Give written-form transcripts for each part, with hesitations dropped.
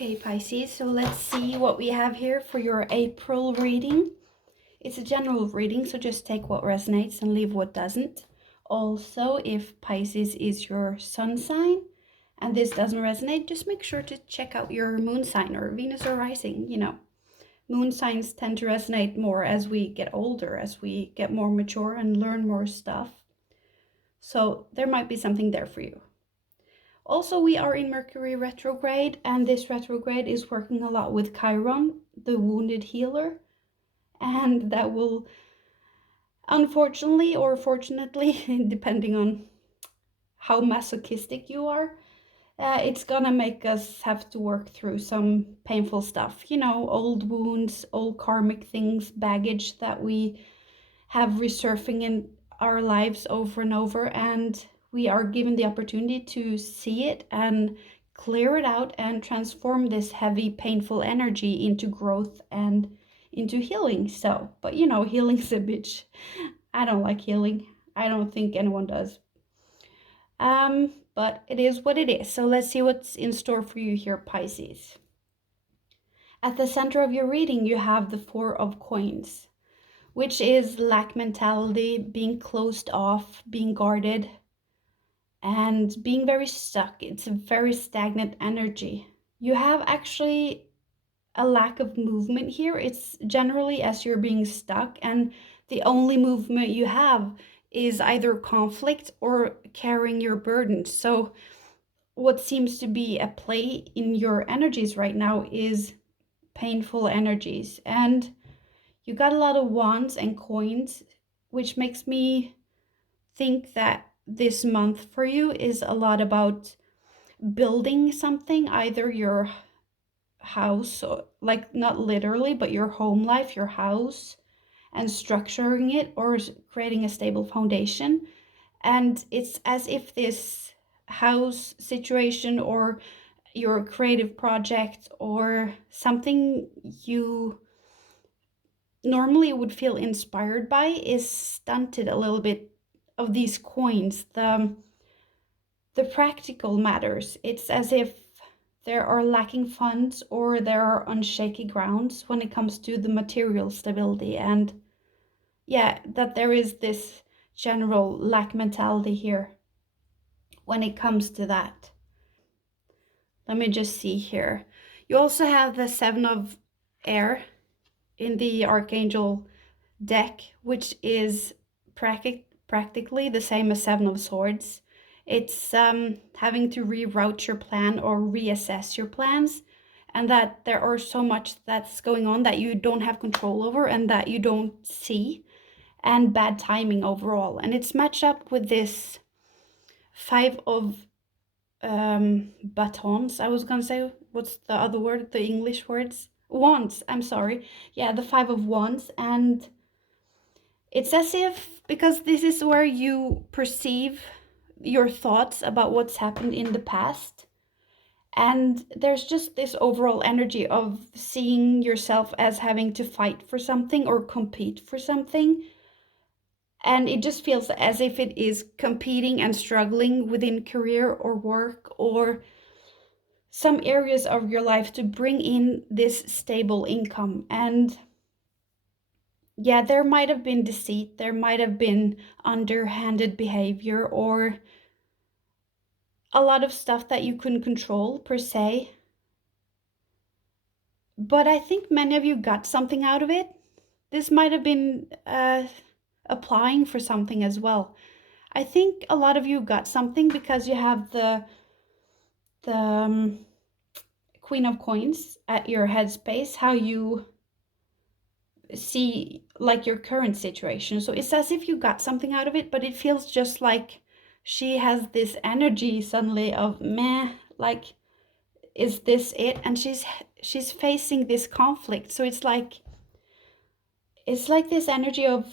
Okay, Pisces, so let's see what we have here for your April reading. It's a general reading, so just take what resonates and leave what doesn't. Also, if Pisces is your sun sign and this doesn't resonate, just make sure to check out your moon sign or Venus or rising. Moon signs tend to resonate more as we get older, as we get more mature and learn more stuff. So there might be something there for you. Also, we are in Mercury retrograde, and this retrograde is working a lot with Chiron, the wounded healer, and that will, unfortunately or fortunately, depending on how masochistic you are, it's gonna make us have to work through some painful stuff. Old wounds, old karmic things, baggage that we have resurfacing in our lives over and over, and we are given the opportunity to see it and clear it out and transform this heavy, painful energy into growth and into healing. But healing's a bitch. I don't like healing. I don't think anyone does. But it is what it is. So let's see what's in store for you here, Pisces. At the center of your reading, you have the Four of Coins, which is lack mentality, being closed off, being guarded, and being very stuck. It's a very stagnant energy. You have actually a lack of movement here. It's generally as you're being stuck, and the only movement you have is either conflict or carrying your burden. So what seems to be a play in your energies right now is painful energies, and you got a lot of wands and coins, which makes me think that this month for you is a lot about building something, either your house, or like not literally, but your home life, your house, and structuring it or creating a stable foundation. And it's as if this house situation or your creative project or something you normally would feel inspired by is stunted a little bit of these coins. The practical matters. It's as if there are lacking funds or there are unshaky grounds when it comes to the material stability, and that there is this general lack mentality here when it comes to that. Let me just see here. You also have the Seven of Air in the Archangel deck, which is practically the same as Seven of Swords. It's having to reroute your plan or reassess your plans, and that there are so much that's going on that you don't have control over and that you don't see, and bad timing overall. And it's matched up with this Five of batons. I was gonna say, what's the other word, the English words? Wands, I'm sorry. Yeah, the Five of Wands. And it's as if, because this is where you perceive your thoughts about what's happened in the past, and there's just this overall energy of seeing yourself as having to fight for something or compete for something, and it just feels as if it is competing and struggling within career or work or some areas of your life to bring in this stable income. And there might have been deceit, there might have been underhanded behavior, or a lot of stuff that you couldn't control per se. But I think many of you got something out of it. This might have been applying for something as well. I think a lot of you got something because you have the Queen of Coins at your headspace, how you see like your current situation. So it's as if you got something out of it, but it feels just like she has this energy suddenly of meh, like, is this it? And she's facing this conflict. So it's like this energy of,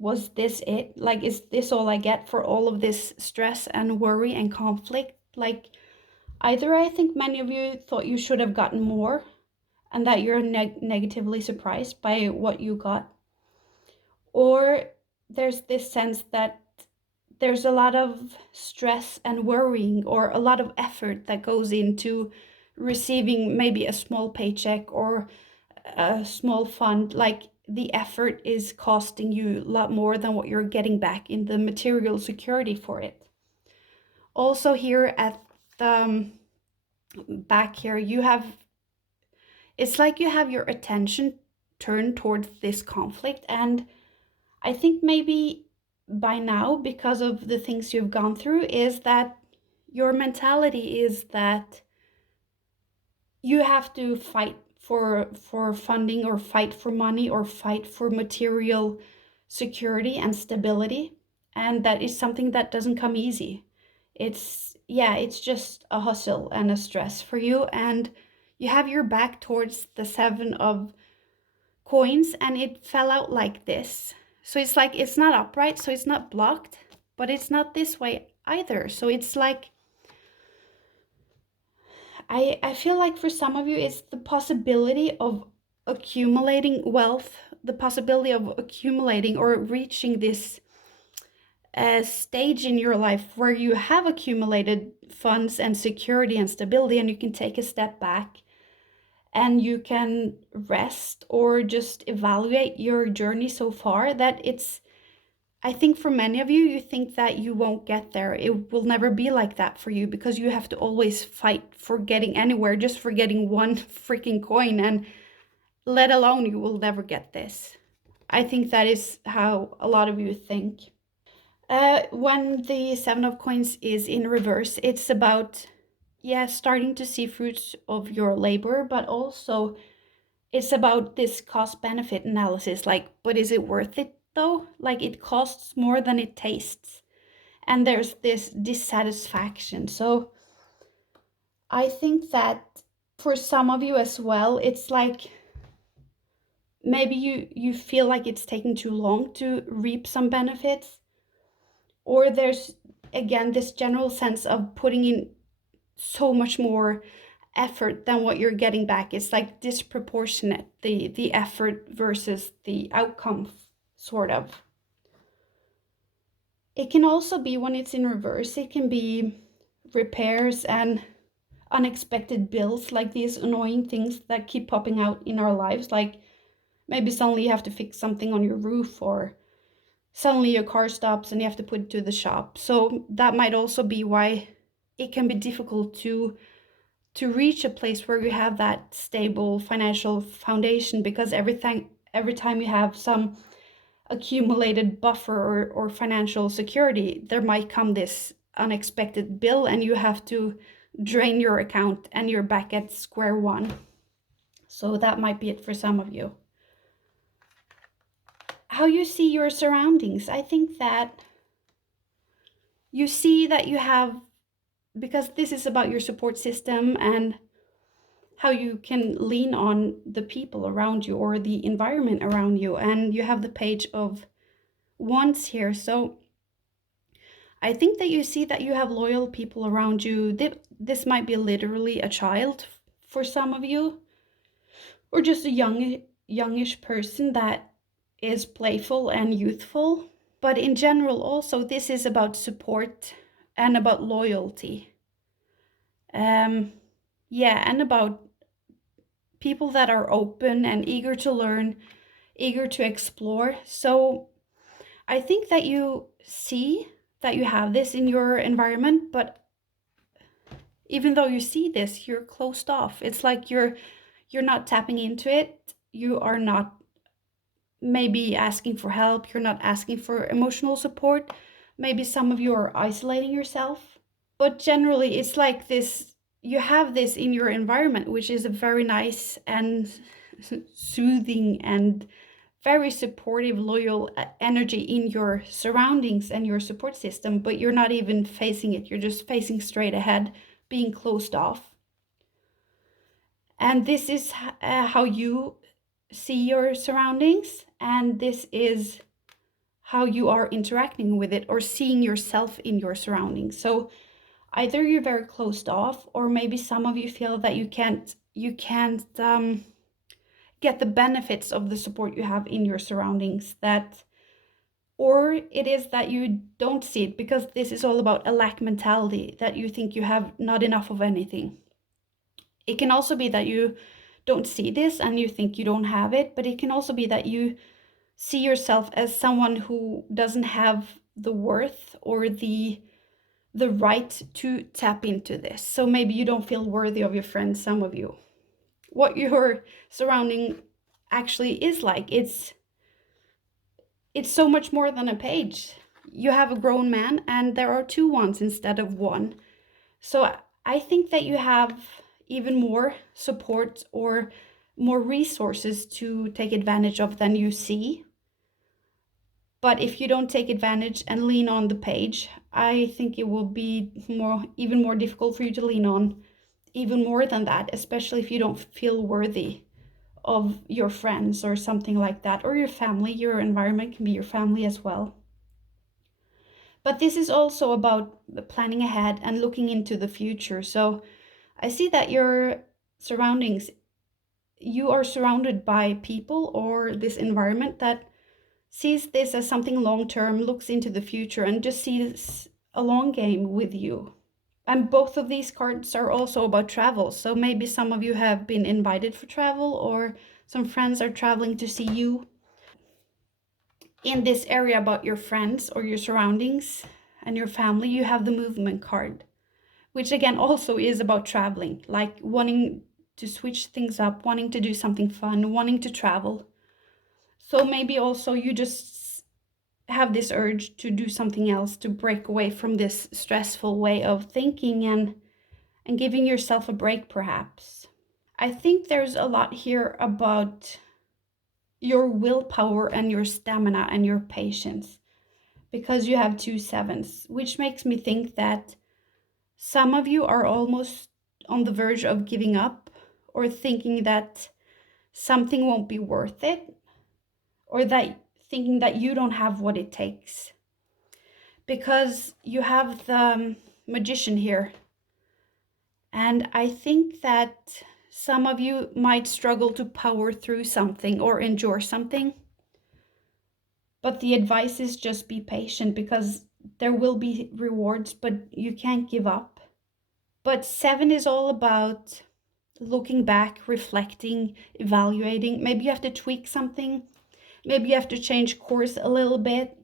was this it? Like, is this all I get for all of this stress and worry and conflict? Like, either I think many of you thought you should have gotten more and that you're negatively surprised by what you got, or there's this sense that there's a lot of stress and worrying or a lot of effort that goes into receiving maybe a small paycheck or a small fund, like the effort is costing you a lot more than what you're getting back in the material security for it. Also here at the back here, it's like you have your attention turned towards this conflict, and I think maybe by now, because of the things you've gone through, is that your mentality is that you have to fight for funding, or fight for money, or fight for material security and stability, and that is something that doesn't come easy. It's just a hustle and a stress for you, and you have your back towards the 7 of coins, and it fell out like this. So it's like it's not upright, so it's not blocked, but it's not this way either. So it's like I feel like for some of you, it's the possibility of accumulating wealth, the possibility of accumulating or reaching this stage in your life where you have accumulated funds and security and stability, and you can take a step back and you can rest or just evaluate your journey so far. That it's, I think for many of you, you think that you won't get there. It will never be like that for you, because you have to always fight for getting anywhere, just for getting one freaking coin, and let alone you will never get this. I think that is how a lot of you think. When the 7 of coins is in reverse, it's about, starting to see fruits of your labor, but also it's about this cost benefit analysis. Like, but is it worth it though? Like, it costs more than it tastes. And there's this dissatisfaction. So I think that for some of you as well, it's like maybe you feel like it's taking too long to reap some benefits, or there's again this general sense of putting in so much more effort than what you're getting back. It's like disproportionate, the effort versus the outcome, sort of. It can also be, when it's in reverse, it can be repairs and unexpected bills, like these annoying things that keep popping out in our lives. Like maybe suddenly you have to fix something on your roof, or suddenly your car stops and you have to put it to the shop. So that might also be why it can be difficult to reach a place where you have that stable financial foundation, because every time you have some accumulated buffer or financial security, there might come this unexpected bill and you have to drain your account and you're back at square one. So that might be it for some of you. How you see your surroundings. I think that you see that you have, because this is about your support system and how you can lean on the people around you or the environment around you, and you have the Page of Wands here. So I think that you see that you have loyal people around you. This might be literally a child for some of you, or just a youngish person that is playful and youthful. But in general also, this is about support and about loyalty. And about people that are open and eager to learn, eager to explore. So I think that you see that you have this in your environment, but even though you see this, you're closed off. It's like you're not tapping into it. You are not maybe asking for help. You're not asking for emotional support. Maybe some of you are isolating yourself. But generally, it's like this, you have this in your environment, which is a very nice and soothing and very supportive, loyal energy in your surroundings and your support system, but you're not even facing it. You're just facing straight ahead, being closed off. And this is how you see your surroundings, and this is how you are interacting with it or seeing yourself in your surroundings. So either you're very closed off, or maybe some of you feel that you can't get the benefits of the support you have in your surroundings, or it is that you don't see it, because this is all about a lack mentality, that you think you have not enough of anything. It can also be that you don't see this and you think you don't have it, but it can also be that you see yourself as someone who doesn't have the worth or the right to tap into this. So maybe you don't feel worthy of your friends, some of you. What your surrounding actually is like, it's so much more than a page. You have a grown man and there are two wands instead of one. So I think that you have even more support or more resources to take advantage of than you see. But if you don't take advantage and lean on the page, I think it will be even more difficult for you to lean on even more than that, especially if you don't feel worthy of your friends or something like that, or your family. Your environment can be your family as well. But this is also about planning ahead and looking into the future. So I see that your surroundings, you are surrounded by people or this environment that sees this as something long term, looks into the future, and just sees a long game with you. And both of these cards are also about travel. So maybe some of you have been invited for travel, or some friends are traveling to see you. In this area about your friends or your surroundings and your family, you have the movement card, which again also is about traveling, like wanting to switch things up, wanting to do something fun, wanting to travel. So maybe also you just have this urge to do something else, to break away from this stressful way of thinking and giving yourself a break perhaps. I think there's a lot here about your willpower and your stamina and your patience, because you have two sevens, which makes me think that some of you are almost on the verge of giving up or thinking that something won't be worth it, or that thinking that you don't have what it takes. Because you have the Magician here. And I think that some of you might struggle to power through something or endure something. But the advice is just be patient, because there will be rewards, but you can't give up. But seven is all about looking back, reflecting, evaluating. Maybe you have to tweak something. Maybe you have to change course a little bit.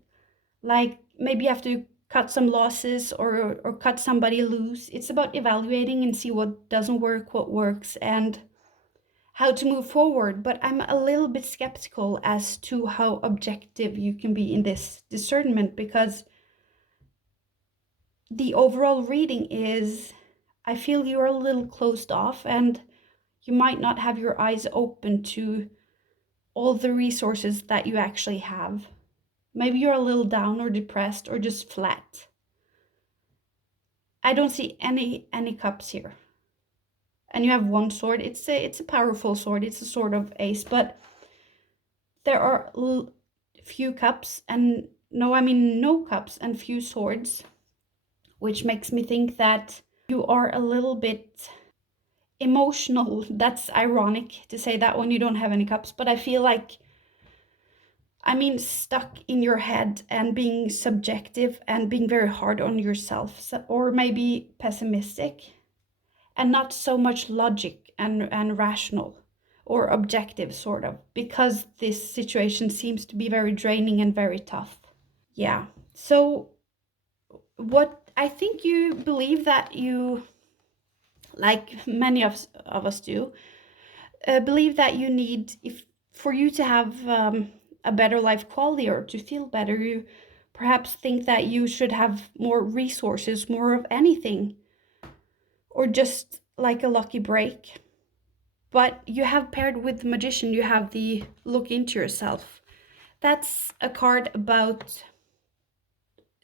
Like maybe you have to cut some losses or cut somebody loose. It's about evaluating and see what doesn't work, what works, and how to move forward. But I'm a little bit skeptical as to how objective you can be in this discernment, because the overall reading is, I feel you're a little closed off and you might not have your eyes open to all the resources that you actually have. Maybe you're a little down or depressed or just flat. I don't see any cups here. And you have one sword. It's a powerful sword. It's a sword of ace, but there are few cups, and no cups and few swords, which makes me think that you are a little bit emotional. That's ironic to say that when you don't have any cups, but I feel like, stuck in your head and being subjective and being very hard on yourself, or maybe pessimistic, and not so much logic and rational or objective, sort of, because this situation seems to be very draining and very tough. Yeah. So, what I think you believe that you, like many of us do, believe that you need, if for you to have a better life quality or to feel better, you perhaps think that you should have more resources, more of anything, or just like a lucky break. But you have paired with the Magician, you have the look into yourself. That's a card about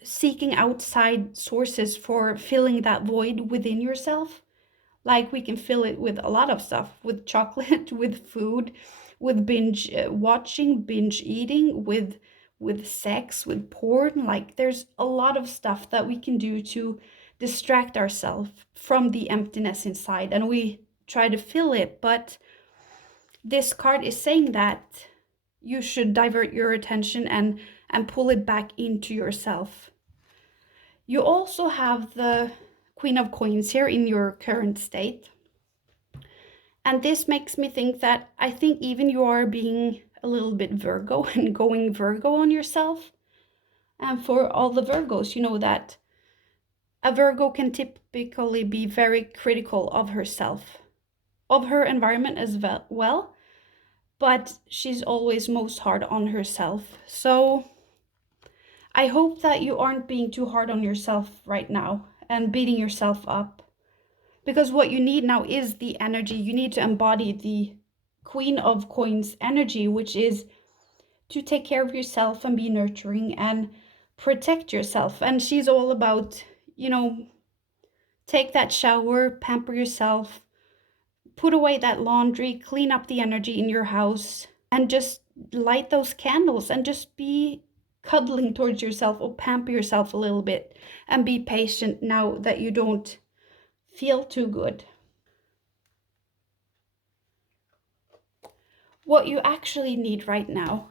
seeking outside sources for filling that void within yourself. Like we can fill it with a lot of stuff, with chocolate, with food, with binge watching, binge eating, with sex, with porn. Like there's a lot of stuff that we can do to distract ourselves from the emptiness inside, and we try to fill it. But this card is saying that you should divert your attention and pull it back into yourself. You also have the Queen of Coins here in your current state. And this makes me think that I think even you are being a little bit Virgo and going Virgo on yourself. And for all the Virgos, you know that a Virgo can typically be very critical of herself, of her environment as well, but she's always most hard on herself. So I hope that you aren't being too hard on yourself right now and beating yourself up. Because what you need now is the energy. You need to embody the Queen of Coins energy, which is to take care of yourself and be nurturing and protect yourself. And she's all about, take that shower, pamper yourself, put away that laundry, clean up the energy in your house, and just light those candles and just be cuddling towards yourself or pamper yourself a little bit and be patient now that you don't feel too good. What you actually need right now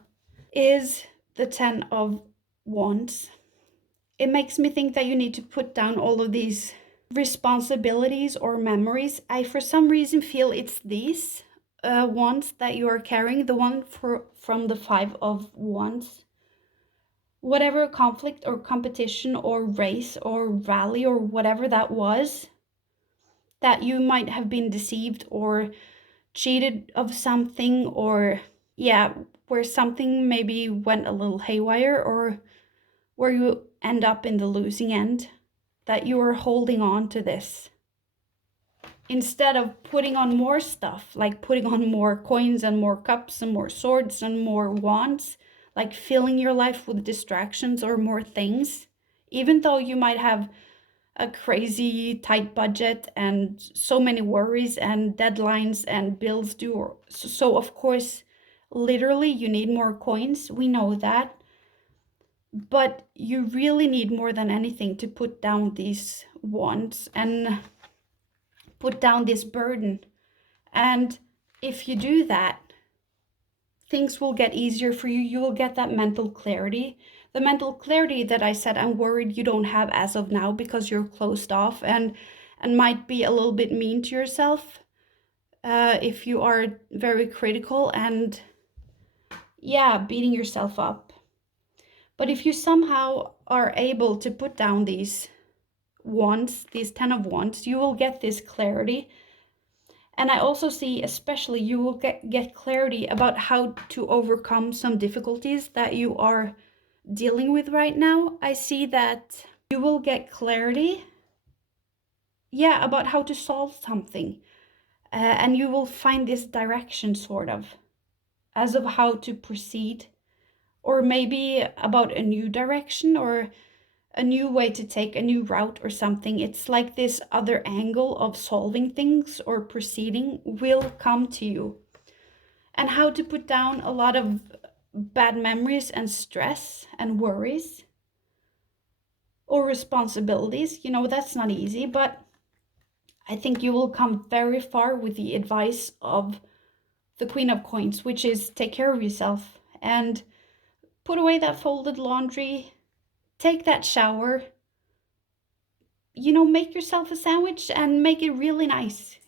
is the 10 of Wands. It makes me think that you need to put down all of these responsibilities or memories. I, for some reason, feel it's these wands that you are carrying, the one from the 5 of Wands. Whatever conflict or competition or race or rally or whatever that was, that you might have been deceived or cheated of something, or where something maybe went a little haywire, or where you end up in the losing end, that you are holding on to this instead of putting on more stuff, like putting on more coins and more cups and more swords and more wands, like filling your life with distractions or more things. Even though you might have a crazy tight budget and so many worries and deadlines and bills due, so of course literally you need more coins, we know that, but you really need more than anything to put down these wands and put down this burden. And if you do that, things will get easier for you. You will get that mental clarity. The mental clarity that I said I'm worried you don't have as of now because you're closed off and might be a little bit mean to yourself if you are very critical and beating yourself up. But if you somehow are able to put down these wands, these 10 of wands, you will get this clarity. And I also see, especially, you will get clarity about how to overcome some difficulties that you are dealing with right now. I see that you will get clarity, about how to solve something. And you will find this direction, sort of, as of how to proceed. Or maybe about a new direction or a new way to take a new route or something. It's like this other angle of solving things or proceeding will come to you. And how to put down a lot of bad memories and stress and worries or responsibilities. That's not easy, but I think you will come very far with the advice of the Queen of Coins, which is take care of yourself and put away that folded laundry, take that shower, make yourself a sandwich and make it really nice.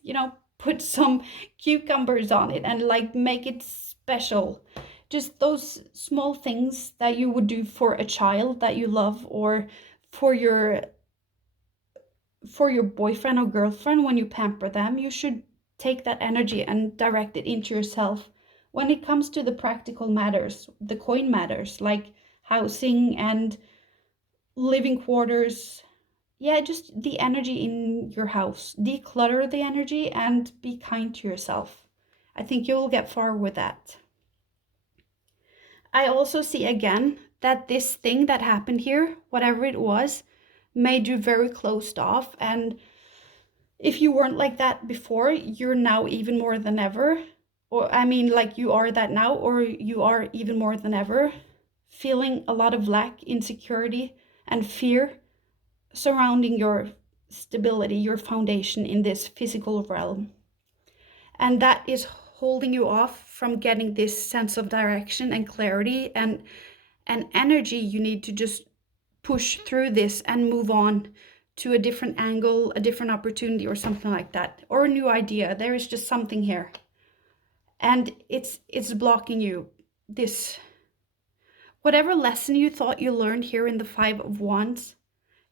Put some cucumbers on it and like make it special. Just those small things that you would do for a child that you love, or for your boyfriend or girlfriend. When you pamper them, you should take that energy and direct it into yourself. When it comes to the practical matters, the coin matters, like housing and living quarters, just the energy in your house. Declutter the energy and be kind to yourself. I think you'll get far with that. I also see again that this thing that happened here, whatever it was, made you very closed off. And if you weren't like that before, you're now even more than ever. Or I mean, like you are that now, or you are even more than ever, feeling a lot of lack, insecurity, and fear surrounding your stability, your foundation in this physical realm. And that is holding you off from getting this sense of direction and clarity and energy you need to just push through this and move on to a different angle, a different opportunity or something like that, or a new idea. There is just something here. And it's blocking you. This, whatever lesson you thought you learned here in the Five of Wands,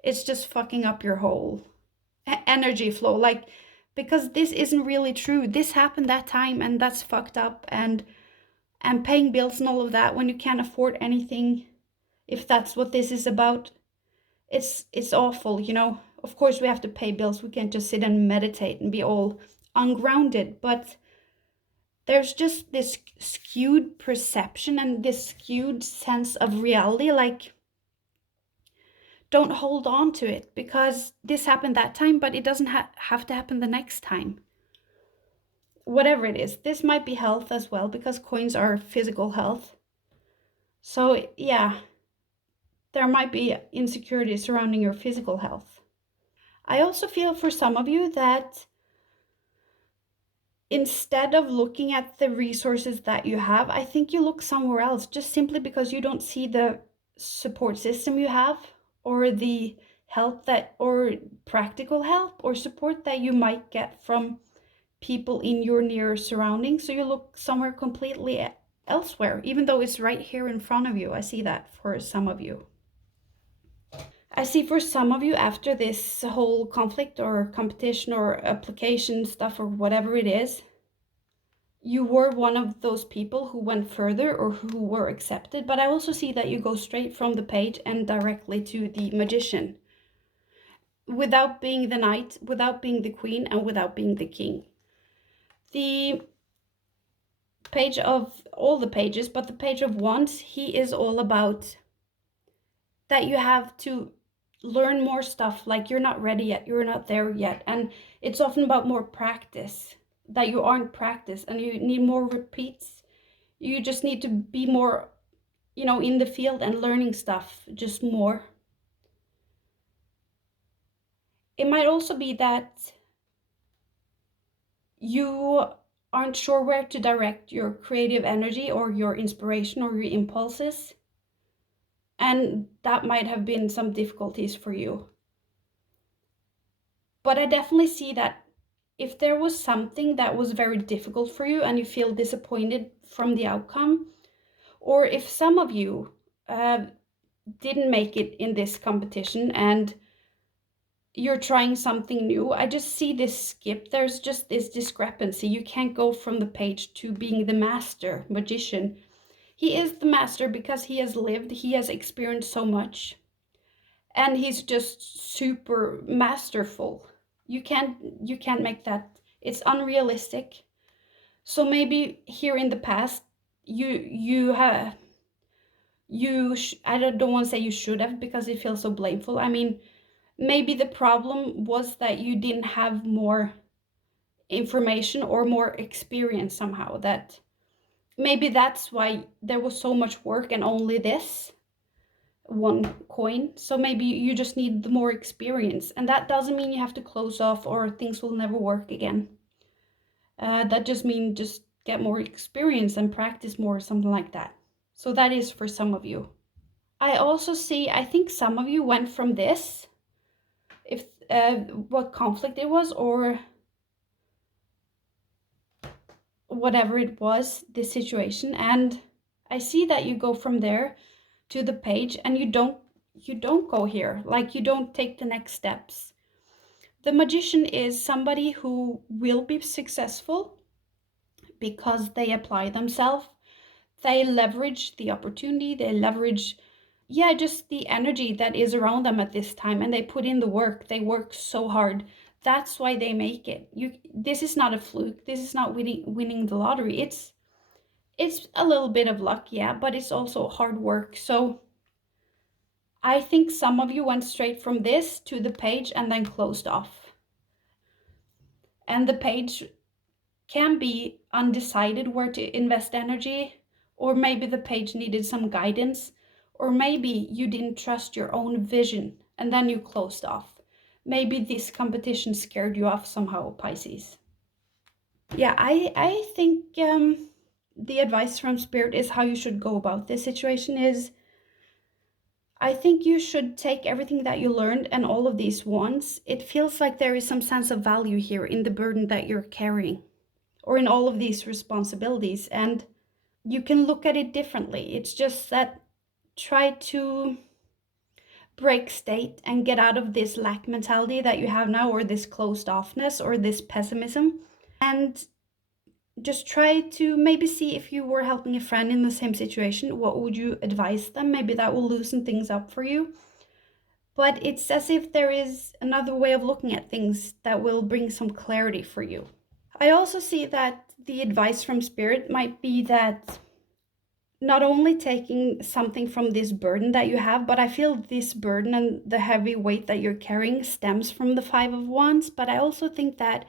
it's just fucking up your whole energy flow. Like, because this isn't really true. This happened that time and that's fucked up. And paying bills and all of that when you can't afford anything, if that's what this is about, it's awful, you know. Of course we have to pay bills. We can't just sit and meditate and be all ungrounded, but there's just this skewed perception and this skewed sense of reality. Like, don't hold on to it because this happened that time, but it doesn't have to happen the next time. Whatever it is, this might be health as well, because coins are physical health. So yeah, there might be insecurity surrounding your physical health. I also feel for some of you that instead of looking at the resources that you have, I think you look somewhere else, just simply because you don't see the support system you have, or the help that, or practical help or support that you might get from people in your near surroundings. So you look somewhere completely elsewhere, even though it's right here in front of you. I see that for some of you. I see for some of you, after this whole conflict or competition or application stuff or whatever it is, you were one of those people who went further or who were accepted. But I also see that you go straight from the page and directly to the Magician, without being the Knight, without being the Queen, and without being the King. The Page of, all the pages, but the Page of Wands, he is all about that you have to learn more stuff. Like, you're not ready yet, you're not there yet, and it's often about more practice, that you aren't practiced and you need more repeats. You just need to be more, you know, in the field and learning stuff just more. It might also be that you aren't sure where to direct your creative energy or your inspiration or your impulses, and that might have been some difficulties for you. But I definitely see that if there was something that was very difficult for you and you feel disappointed from the outcome, or if some of you didn't make it in this competition and you're trying something new, I just see this skip. There's just this discrepancy. You can't go from the page to being the master magician. He is the master because he has lived, he has experienced so much, and he's just super masterful. You can't make that. It's unrealistic. So maybe here in the past, I don't want to say you should have, because it feels so blameful. I mean, maybe the problem was that you didn't have more information or more experience somehow. That maybe that's why there was so much work and only this one coin. So maybe you just need the more experience, and that doesn't mean you have to close off or things will never work again. That just means just get more experience and practice more, something like that. So that is for some of you. I also see, I think some of you went from this, if what conflict it was or whatever it was, this situation, and I see that you go from there to the page and you don't go here. Like, you don't take the next steps. The Magician is somebody who will be successful because they apply themselves. They leverage the opportunity, they leverage, yeah, just the energy that is around them at this time, and they put in the work. They work so hard. That's why they make it. This is not a fluke. This is not winning the lottery. It's a little bit of luck, yeah, but it's also hard work. So I think some of you went straight from this to the page and then closed off. And the page can be undecided where to invest energy, or maybe the page needed some guidance, or maybe you didn't trust your own vision and then you closed off. Maybe this competition scared you off somehow, Pisces. Yeah, I think the advice from Spirit is how you should go about this situation is, I think you should take everything that you learned and all of these wands. It feels like there is some sense of value here in the burden that you're carrying, or in all of these responsibilities, and you can look at it differently. It's just that try to break state and get out of this lack mentality that you have now, or this closed offness, or this pessimism, and just try to maybe see, if you were helping a friend in the same situation, what would you advise them? Maybe that will loosen things up for you. But it's as if there is another way of looking at things that will bring some clarity for you. I also see that the advice from Spirit might be that not only taking something from this burden that you have, but I feel this burden and the heavy weight that you're carrying stems from the Five of Wands. But I also think that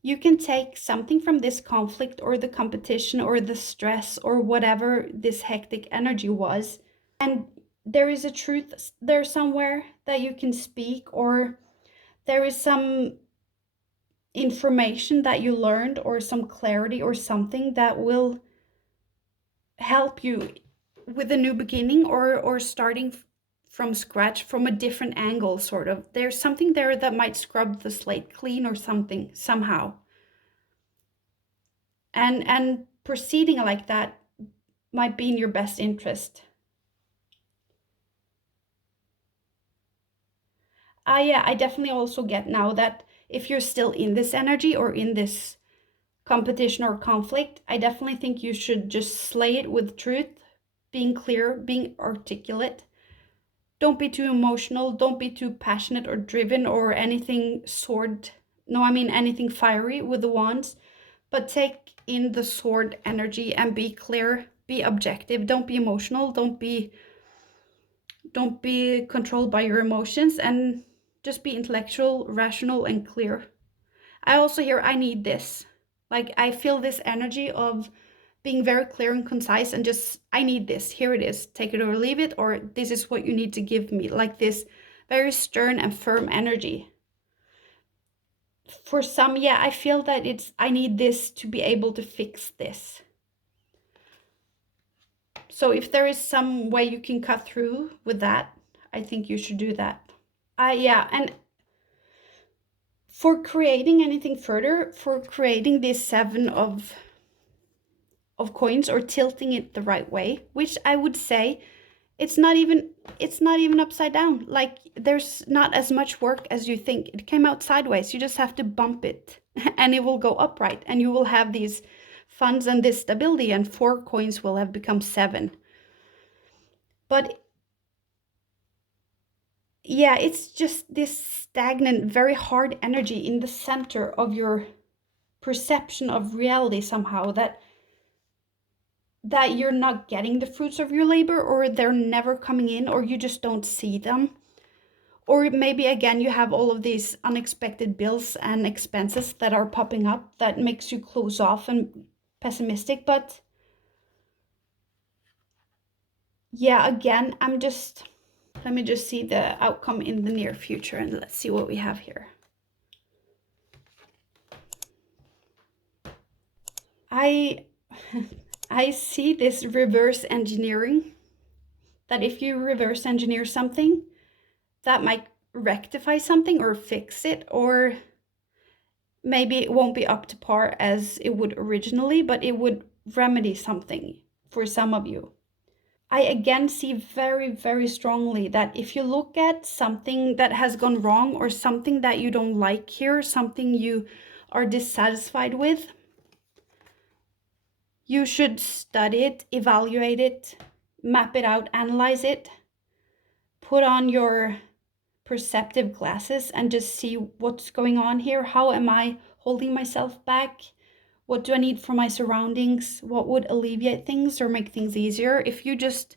you can take something from this conflict, or the competition, or the stress, or whatever this hectic energy was, and there is a truth there somewhere that you can speak, or there is some information that you learned, or some clarity, or something that will help you with a new beginning, or starting from scratch from a different angle, sort of. There's something there that might scrub the slate clean, or something, somehow. And proceeding like that might be in your best interest. Yeah, I definitely also get now that if you're still in this energy, or in this competition or conflict, I definitely think you should just slay it with truth, being clear, being articulate. Don't be too emotional, don't be too passionate or driven, or anything sword. No, I mean anything fiery with the wands, but take in the sword energy and be clear, be objective. Don't be emotional, don't be controlled by your emotions, and just be intellectual, rational, and clear. I also hear I need this. Like, I feel this energy of being very clear and concise, and just, I need this. Here it is. Take it or leave it, or this is what you need to give me. Like this very stern and firm energy. For some, yeah, I feel that it's, I need this to be able to fix this. So if there is some way you can cut through with that, I think you should do that. Yeah, and for creating anything further, for creating this Seven of coins, or tilting it the right way, which I would say it's not even upside down. Like, there's not as much work as you think. It came out sideways. You just have to bump it and it will go upright, and you will have these funds and this stability, and 4 coins will have become 7. But yeah, it's just this stagnant, very hard energy in the center of your perception of reality somehow, that you're not getting the fruits of your labor, or they're never coming in, or you just don't see them. Or maybe again, you have all of these unexpected bills and expenses that are popping up that makes you close off and pessimistic. But yeah, again, let me just see the outcome in the near future, and let's see what we have here. I see this reverse engineering, that if you reverse engineer something, that might rectify something or fix it, or maybe it won't be up to par as it would originally, but it would remedy something for some of you. I again see very, very strongly that if you look at something that has gone wrong, or something that you don't like here, something you are dissatisfied with, you should study it, evaluate it, map it out, analyze it, put on your perceptive glasses, and just see what's going on here. How am I holding myself back? What do I need from my surroundings? What would alleviate things or make things easier? If you just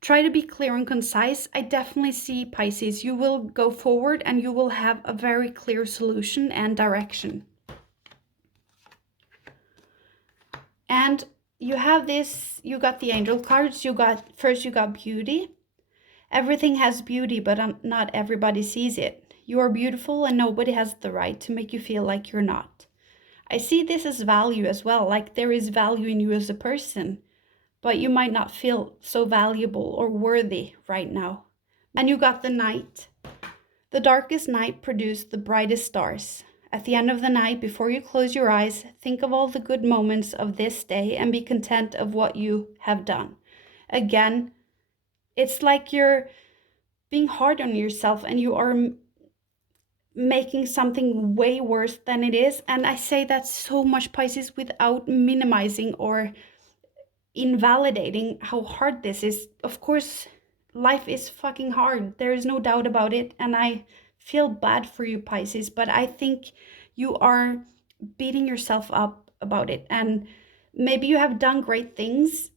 try to be clear and concise, I definitely see, Pisces, you will go forward and you will have a very clear solution and direction. And you have this, you got the angel cards, you got beauty. Everything has beauty, but not everybody sees it. You are beautiful, and nobody has the right to make you feel like you're not. I see this as value as well, like there is value in you as a person, but you might not feel so valuable or worthy right now. And you got the Knight. The darkest night produced the brightest stars. At the end of the night, before you close your eyes, think of all the good moments of this day and be content of what you have done. Again, it's like you're being hard on yourself and you are making something way worse than it is. And I say that so much, Pisces, without minimizing or invalidating how hard this is. Of course, life is fucking hard. There is no doubt about it. And I feel bad for you, Pisces, but I think you are beating yourself up about it. And maybe you have done great things.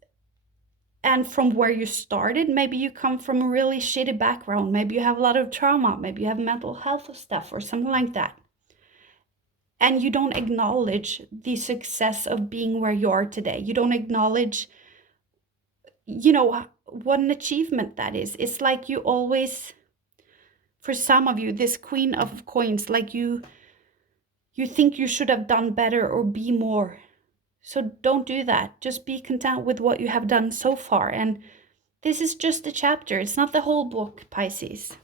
And from where you started, maybe you come from a really shitty background. Maybe you have a lot of trauma. Maybe you have mental health stuff or something like that. And you don't acknowledge the success of being where you are today. You don't acknowledge, what an achievement that is. It's like you always, for some of you, this Queen of Coins, like you think you should have done better or be more. So don't do that. Just be content with what you have done so far. And this is just a chapter. It's not the whole book, Pisces.